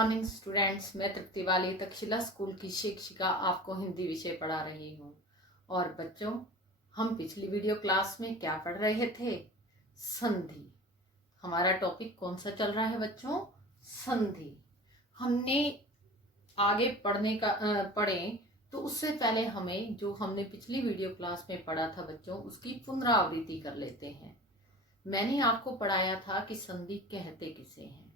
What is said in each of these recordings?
Morning students, मैं तृप्ति वाली Takshashila school की शिक्षिका आपको हिंदी विषय पढ़ा रही हूँ। और बच्चों, हम पिछली वीडियो क्लास में क्या पढ़ रहे थे? संधि। हमारा टॉपिक कौन सा चल रहा है बच्चों? संधि। हमने आगे पढ़े तो उससे पहले हमें जो हमने पिछली वीडियो क्लास में पढ़ा था बच्चों, उसकी पुनरावृत्ति कर लेते हैं। मैंने आपको पढ़ाया था कि संधि कहते किसे हैं।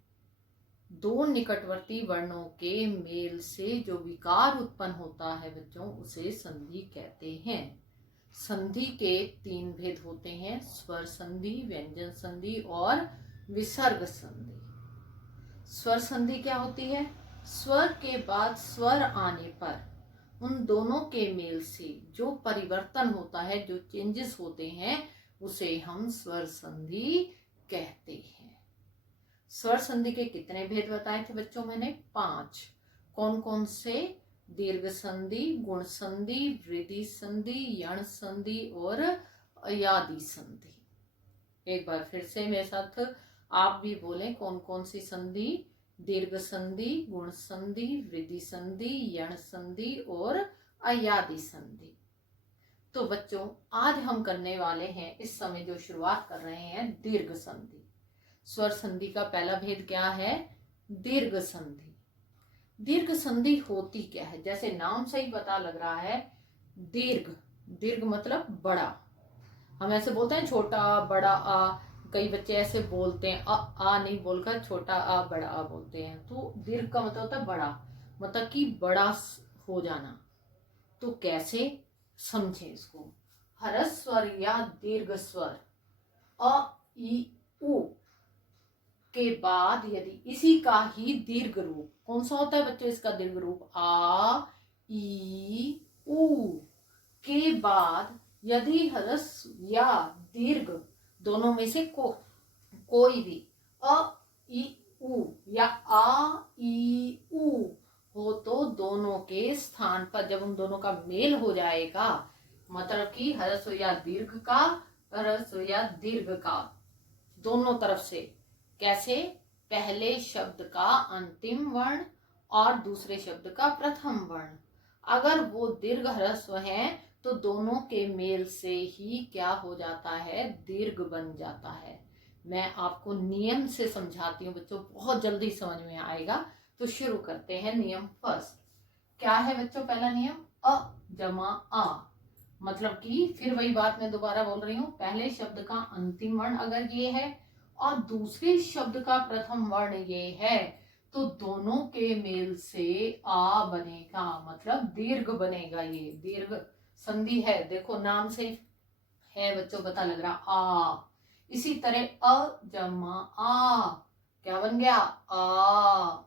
दो निकटवर्ती वर्णों के मेल से जो विकार उत्पन्न होता है बच्चों, उसे संधि कहते हैं। संधि के तीन भेद होते हैं: स्वर संधि, व्यंजन संधि और विसर्ग संधि। स्वर संधि क्या होती है? स्वर के बाद स्वर आने पर उन दोनों के मेल से जो परिवर्तन होता है, जो चेंजेस होते हैं, उसे हम स्वर संधि कहते हैं। स्वर संधि के कितने भेद बताए थे बच्चों? मैंने 5। कौन कौन से? दीर्घ संधि, गुण संधि, वृद्धि संधि, यण संधि और अयादि संधि। एक बार फिर से मेरे साथ आप भी बोलें, कौन कौन सी संधि? दीर्घ संधि, गुण संधि, वृद्धि संधि, यण संधि और अयादि संधि। तो बच्चों, आज हम करने वाले हैं, इस समय जो शुरुआत कर रहे हैं, दीर्घ संधि। स्वर संधि का पहला भेद क्या है? दीर्घ संधि। दीर्घ संधि होती क्या है? जैसे नाम से ही पता लग रहा है, दीर्घ। दीर्घ मतलब बड़ा। हम ऐसे बोलते हैं छोटा बड़ा आ। कई बच्चे ऐसे बोलते हैं, आ नहीं बोलकर छोटा आ बड़ा आ बोलते हैं। तो दीर्घ का मतलब होता है बड़ा, मतलब कि बड़ा हो जाना। तो कैसे समझे इसको? ह्रस्व स्वर या दीर्घ स्वर अ, ई, उ के बाद यदि इसी का ही दीर्घ रूप कौन सा होता है बच्चों? इसका दीर्घ रूप आ, ई, उ के बाद यदि ह्रस्व या दीर्घ दोनों में से कोई भी अ, ई, उ या आ, ई, उ हो, तो दोनों के स्थान पर जब उन दोनों का मेल हो जाएगा, मतलब कि ह्रस्व या दीर्घ का, ह्रस्व या दीर्घ का दोनों तरफ से, कैसे? पहले शब्द का अंतिम वर्ण और दूसरे शब्द का प्रथम वर्ण अगर वो दीर्घ ह्रस्व है, तो दोनों के मेल से ही क्या हो जाता है? दीर्घ बन जाता है। मैं आपको नियम से समझाती हूँ बच्चों, बहुत जल्दी समझ में आएगा। तो शुरू करते हैं। नियम फर्स्ट क्या है बच्चों? पहला नियम अ जमा आ, मतलब कि फिर वही बात मैं दोबारा बोल रही हूँ, पहले शब्द का अंतिम वर्ण अगर ये है और दूसरे शब्द का प्रथम वर्ण ये है, तो दोनों के मेल से आ बनेगा, मतलब दीर्घ बनेगा। ये दीर्घ संधि है। देखो नाम से है बच्चों पता लग रहा, आ। इसी तरह अ जमा आ क्या बन गया? आ।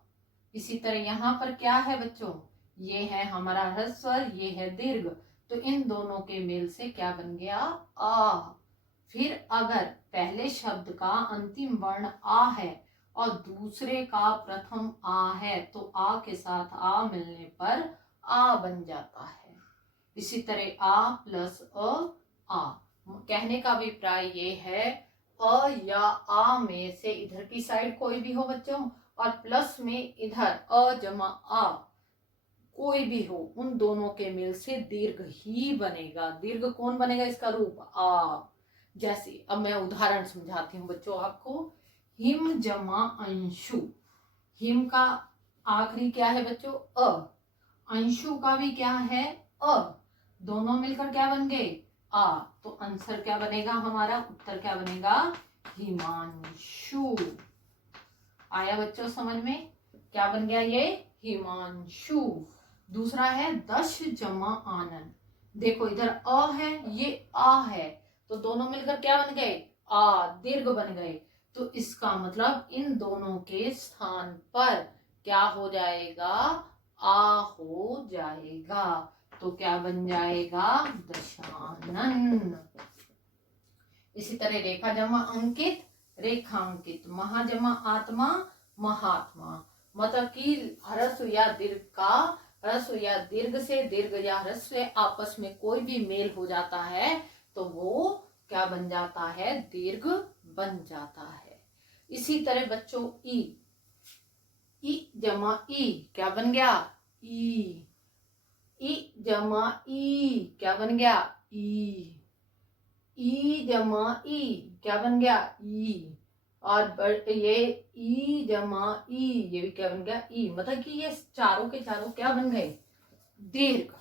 इसी तरह यहाँ पर क्या है बच्चों? ये है हमारा ह्रस्व स्वर, ये है दीर्घ, तो इन दोनों के मेल से क्या बन गया? आ। फिर अगर पहले शब्द का अंतिम वर्ण आ है और दूसरे का प्रथम आ है, तो आ के साथ आ मिलने पर आ बन जाता है। इसी तरह आ प्लस आ। कहने का अभिप्राय ये है, अ या आ में से इधर की साइड कोई भी हो बच्चों, और प्लस में इधर अ जमा आ कोई भी हो, उन दोनों के मेल से दीर्घ ही बनेगा। दीर्घ कौन बनेगा? इसका रूप आ। जैसे अब मैं उदाहरण समझाती हूँ बच्चों आपको। हिम जमा अंशु। हिम का आखिरी क्या है बच्चों? अ। अंशु का भी क्या है? अ। दोनों मिलकर क्या बन गए? आ। तो आंसर क्या बनेगा हमारा? उत्तर क्या बनेगा? हिमांशु। आया बच्चों समझ में? क्या बन गया ये? हिमांशु। दूसरा है दश जमा आनंद। देखो इधर अ है, ये आ है, तो दोनों मिलकर क्या बन गए? आ, दीर्घ बन गए। तो इसका मतलब इन दोनों के स्थान पर क्या हो जाएगा? आ हो जाएगा। तो क्या बन जाएगा? दशानन। इसी तरह रेखा जमा अंकित, रेखांकित। महा जमा आत्मा, महात्मा। मतलब कि ह्रस्व या दीर्घ का, ह्रस्व या दीर्घ से, दीर्घ या ह्रस्व आपस में कोई भी मेल हो जाता है, तो वो क्या बन जाता है? दीर्घ बन जाता है। इसी तरह बच्चों ई, ई जमा ई क्या बन गया? ई। ई जमा ई क्या बन गया? ई। ई जमा ई क्या बन गया? ई। और ये ई जमा ई ये भी क्या बन गया? ई। मतलब कि ये चारों के चारों क्या बन गए? दीर्घ।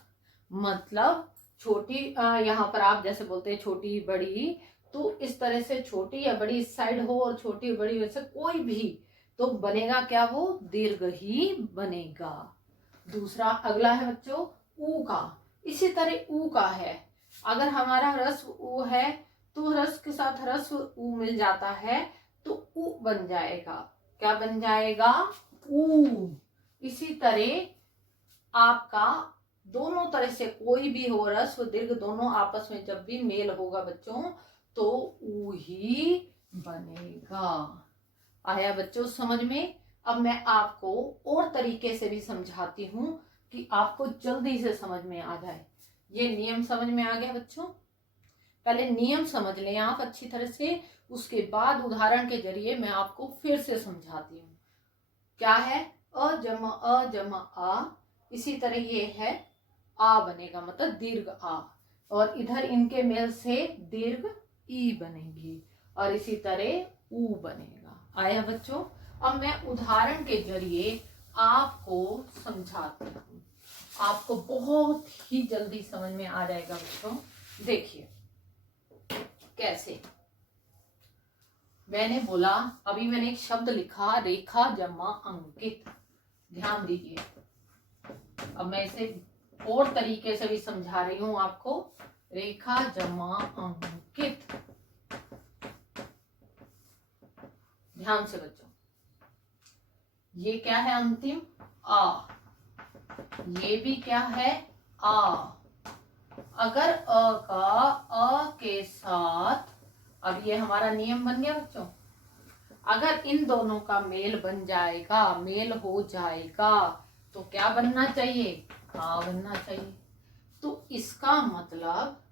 मतलब छोटी, यहाँ पर आप जैसे बोलते हैं छोटी बड़ी, तो इस तरह से छोटी या बड़ी इस साइड हो और छोटी बड़ी वैसे कोई भी, तो बनेगा क्या? वो दीर्घ ही बनेगा। दूसरा अगला है बच्चों ऊ का। इसी तरह ऊ का है, अगर हमारा ह्रस्व ऊ है तो ह्रस्व के साथ ह्रस्व ऊ मिल जाता है तो ऊ बन जाएगा। क्या बन जाएगा? ऊ। इसी तरह आपका दोनों तरह से कोई भी हो, ह्रस्व दीर्घ दोनों आपस में जब भी मेल होगा बच्चों तो ऊ ही बनेगा। आया बच्चों समझ में? अब मैं आपको और तरीके से भी समझाती हूँ कि आपको जल्दी से समझ में आ जाए। ये नियम समझ में आ गया बच्चों? पहले नियम समझ लें आप अच्छी तरह से, उसके बाद उदाहरण के जरिए मैं आपको फिर से समझाती हूँ। क्या है? अ जमा आ। इसी तरह ये है आ बनेगा, मतलब दीर्घ आ, और इधर इनके मेल से दीर्घ ई बनेगी, और इसी तरह ऊ बनेगा। आया बच्चों? अब मैं उदाहरण के जरिए आपको समझाती हूँ, आपको बहुत ही जल्दी समझ में आ जाएगा बच्चों। देखिए कैसे। मैंने बोला, अभी मैंने एक शब्द लिखा रेखा जमा अंकित, ध्यान दीजिए। अब मैं इसे और तरीके से भी समझा रही हूं आपको। रेखा जमा अंकित, ध्यान से बच्चों। ये क्या है? अंतिम आ। ये भी क्या है? आ। अगर अ का अ के साथ, अब ये हमारा नियम बन गया बच्चों, अगर इन दोनों का मेल बन जाएगा, मेल हो जाएगा, तो क्या बनना चाहिए? आ बनना चाहिए। तो इसका मतलब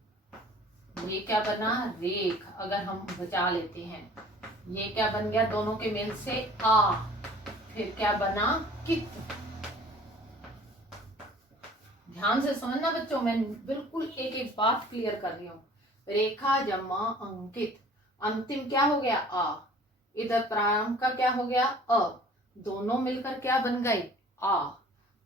ये क्या बना? रेख। अगर हम बचा लेते हैं, ये क्या बन गया? दोनों के मेल से आ, फिर क्या बना? कित। ध्यान से समझना बच्चों, मैं बिल्कुल एक एक बात क्लियर कर रही हूँ। रेखा जमा अंकित, अंतिम क्या हो गया? आ। इधर प्रारंभ का क्या हो गया? अ। दोनों मिलकर क्या बन गए? आ।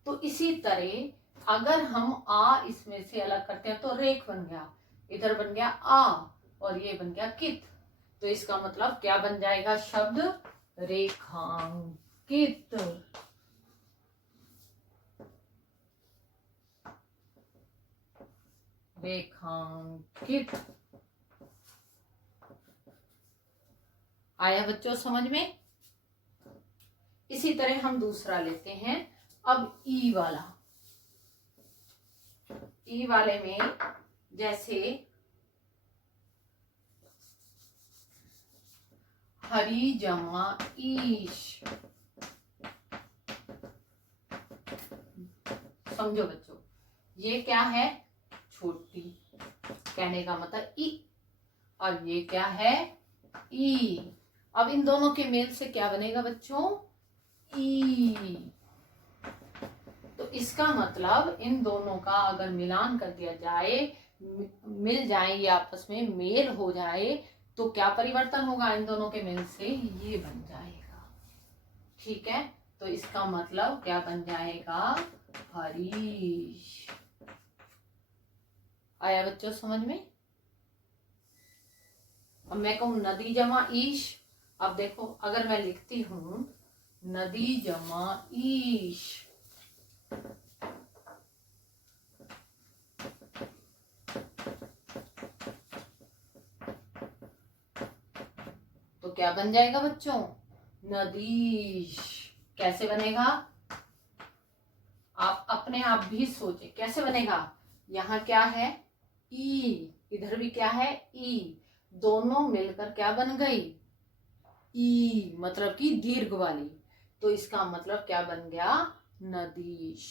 तो इसी तरह अगर हम आ इसमें से अलग करते हैं तो रेख बन गया, इधर बन गया आ, और ये बन गया कित। तो इसका मतलब क्या बन जाएगा शब्द? रेखांकित। रेखांकित। आया बच्चों समझ में? इसी तरह हम दूसरा लेते हैं। अब ई वाला। ई वाले में जैसे हरी जमा ईश, समझो बच्चों, ये क्या है? छोटी, कहने का मतलब ई, और ये क्या है? ई। अब इन दोनों के मेल से क्या बनेगा बच्चों? ई। तो इसका मतलब इन दोनों का अगर मिलान कर दिया जाए, मिल जाए, ये आपस में मेल हो जाए, तो क्या परिवर्तन होगा? इन दोनों के मेल से ये बन जाएगा। ठीक है, तो इसका मतलब क्या बन जाएगा? हरीश। आया बच्चों समझ में? अब मैं कहूं नदी जमा ईश, अब देखो अगर मैं लिखती हूं नदी जमा ईश, तो क्या बन जाएगा बच्चों? नदीश। कैसे बनेगा? आप अपने आप भी सोचे कैसे बनेगा। यहाँ क्या है? ई। इधर भी क्या है? ई। दोनों मिलकर क्या बन गई? ई, मतलब कि दीर्घ वाली। तो इसका मतलब क्या बन गया? नदीश।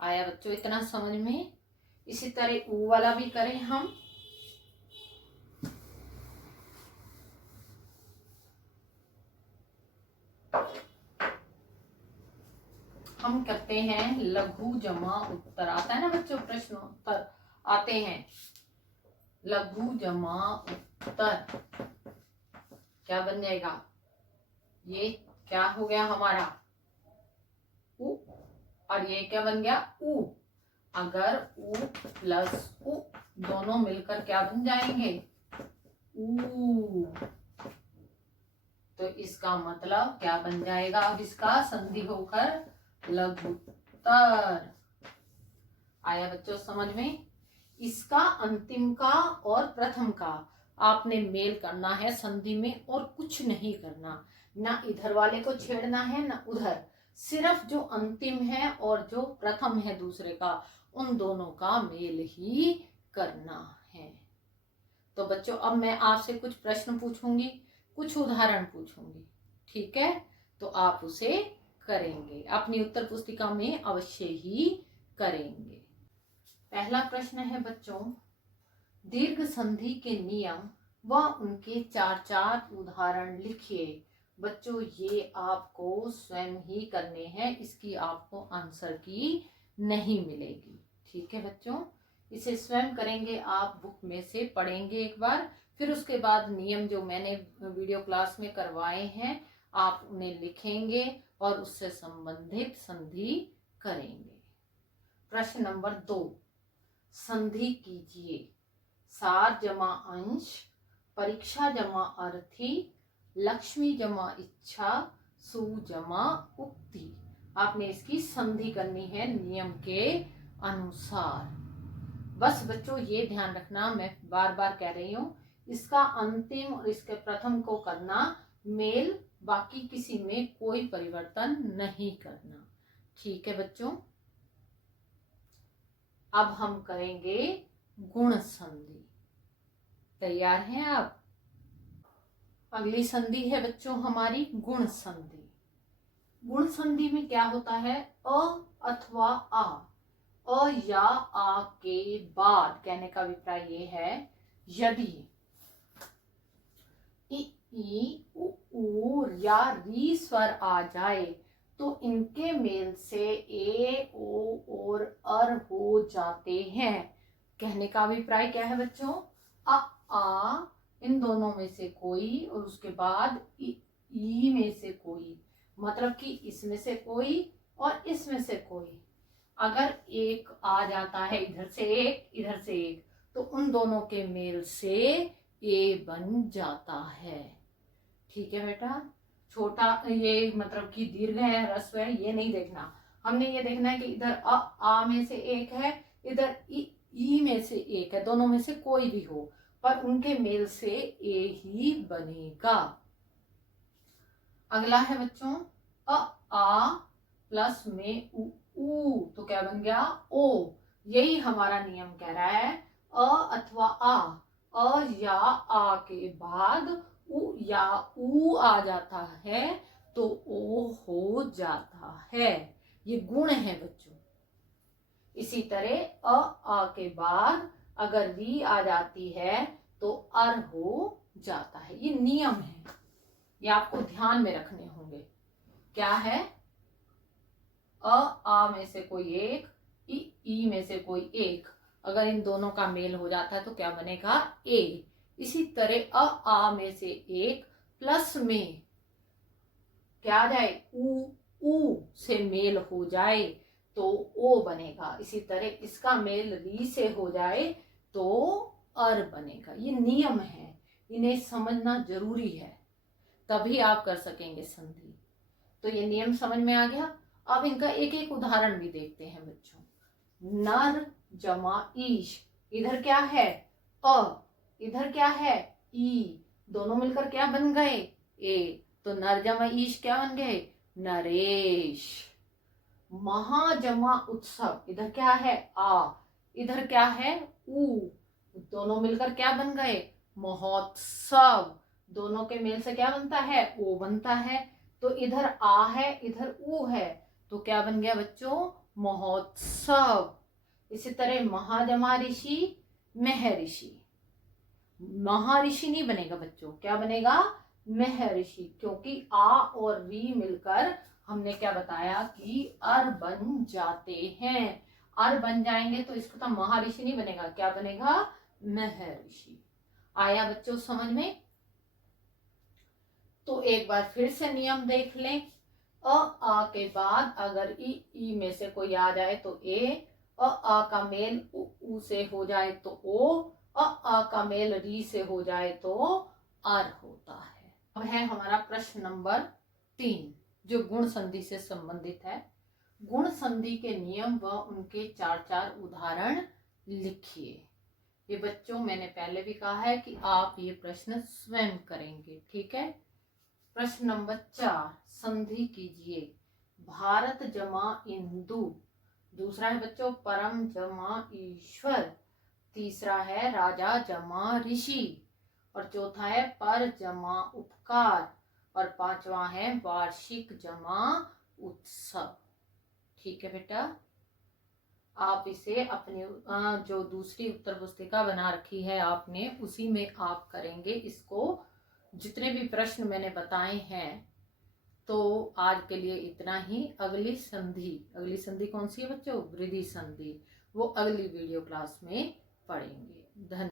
आया बच्चों इतना समझ में? इसी तरह ऊ वाला भी करें हम। हम करते हैं लघु जमा उत्तर। आता है ना बच्चों, प्रश्न उत्तर आते हैं। लघु जमा उत्तर क्या बन जाएगा? ये क्या हो गया हमारा? उ, और ये क्या बन गया? उ। अगर उ प्लस उ दोनों मिलकर क्या बन जाएंगे? ऊ। तो इसका मतलब क्या बन जाएगा? अब इसका संधि होकर लघुत्तर। आया बच्चों समझ में? इसका अंतिम का और प्रथम का आपने मेल करना है संधि में, और कुछ नहीं करना। ना इधर वाले को छेड़ना है ना उधर, सिर्फ जो अंतिम है और जो प्रथम है दूसरे का, उन दोनों का मेल ही करना है। तो बच्चों अब मैं आपसे कुछ प्रश्न पूछूंगी, कुछ उदाहरण पूछूंगी, ठीक है? तो आप उसे करेंगे, अपनी उत्तर पुस्तिका में अवश्य ही करेंगे। पहला प्रश्न है बच्चों, दीर्घ संधि के नियम व उनके 4 उदाहरण लिखिए। बच्चों ये आपको स्वयं ही करने हैं, इसकी आपको आंसर की नहीं मिलेगी, ठीक है बच्चों? इसे स्वयं करेंगे आप, बुक में से पढ़ेंगे एक बार, फिर उसके बाद नियम जो मैंने वीडियो क्लास में करवाए हैं आप उन्हें लिखेंगे और उससे संबंधित संधि करेंगे। प्रश्न नंबर 2, संधि कीजिए। सार जमा अंश, परीक्षा जमा अर्थी, लक्ष्मी जमा इच्छा, सु जमा उक्ति। आपने इसकी संधि करनी है नियम के अनुसार। बस बच्चों ये ध्यान रखना, मैं बार बार कह रही हूँ, इसका अंतिम और इसके प्रथम को करना मेल, बाकी किसी में कोई परिवर्तन नहीं करना, ठीक है बच्चों? अब हम करेंगे गुण संधि। तैयार हैं आप? अगली संधि है बच्चों हमारी गुण संधि। गुण संधि में क्या होता है? अ अथवा आ, अ या आ के बाद, कहने का अभिप्राय ये है, यदि ई उ या री स्वर आ जाए तो इनके मेल से ए ओ और अर हो जाते हैं। कहने का अभिप्राय क्या है बच्चों? आ इन दोनों में से कोई और उसके बाद ई में से कोई, मतलब कि इसमें से कोई और इसमें से कोई। अगर एक आ जाता है इधर से एक इधर से एक, तो उन दोनों के मेल से ए बन जाता है, ठीक है बेटा? छोटा ये मतलब कि दीर्घ है ह्रस्व है ये नहीं देखना, हमने ये देखना है कि इधर आ में से एक है, इधर ई में से एक है, दोनों में से कोई भी हो पर उनके मेल से ए ही बनेगा। अगला है बच्चों आ प्लस में उ तो क्या बन गया? ओ। यही हमारा नियम कह रहा है, अ अथवा अ या आ के बाद उ या ऊ आ जाता है तो ओ हो जाता है। ये गुण है बच्चों। इसी तरह आ के बाद अगर री आ जाती है तो अर हो जाता है। ये नियम है, ये आपको ध्यान में रखने होंगे। क्या है? आ में से कोई एक, ई में से कोई एक, अगर इन दोनों का मेल हो जाता है तो क्या बनेगा? ए। इसी तरह आ में से एक प्लस में क्या आ जाए? ऊ से मेल हो जाए तो ओ बनेगा। इसी तरह इसका मेल री से हो जाए तो अर बनेगा। ये नियम है, इन्हें समझना जरूरी है, तभी आप कर सकेंगे संधि। तो ये नियम समझ में आ गया। अब इनका एक एक उदाहरण भी देखते हैं बच्चों। नर जमा ईश, इधर क्या है? अ, इधर क्या है? ई, दोनों मिलकर क्या बन गए? ए। तो नर जमा ईश क्या बन गए? नरेश। महाजमा उत्सव, इधर क्या है? आ, इधर क्या है? ऊ, दोनों मिलकर क्या बन गए? महोत्सव। दोनों के मेल से क्या बनता है? ओ बनता है। तो इधर आ है इधर ऊ है तो क्या बन गया बच्चों? महोत्सव। इसी तरह महाजमा ऋषि महर्षि, महर्षि नहीं बनेगा बच्चों, क्या बनेगा? महर्षि, क्योंकि आ और री मिलकर हमने क्या बताया कि अर बन जाते हैं। अर बन जाएंगे तो इसको तो महर्षि नहीं बनेगा, क्या बनेगा? महर्षि। आया बच्चों समझ में? तो एक बार फिर से नियम देख लें। आ के बाद अगर ई में से कोई आ जाए तो ए, आ का मेल उ से हो जाए तो ओ, आ का मेल री से हो जाए तो अर होता है। अब है हमारा प्रश्न नंबर 3 जो गुण संधि से संबंधित है। गुण संधि के नियम व उनके 4 उदाहरण लिखिए। ये बच्चों मैंने पहले भी कहा है कि आप ये प्रश्न स्वयं करेंगे, ठीक है। प्रश्न नंबर 4 संधि कीजिए। भारत जमा इंदु। दूसरा है बच्चों परम जमा ईश्वर। तीसरा है राजा जमा ऋषि। और चौथा है पर जमा उपकार। और 5वां है वार्षिक जमा उत्सव। ठीक है बेटा, आप इसे अपने जो दूसरी उत्तर पुस्तिका बना रखी है आपने, उसी में आप करेंगे इसको। जितने भी प्रश्न मैंने बताए हैं, तो आज के लिए इतना ही। अगली संधि कौन सी है बच्चों? वृद्धि संधि। वो अगली वीडियो क्लास में पढ़ेंगे। धन्यवाद।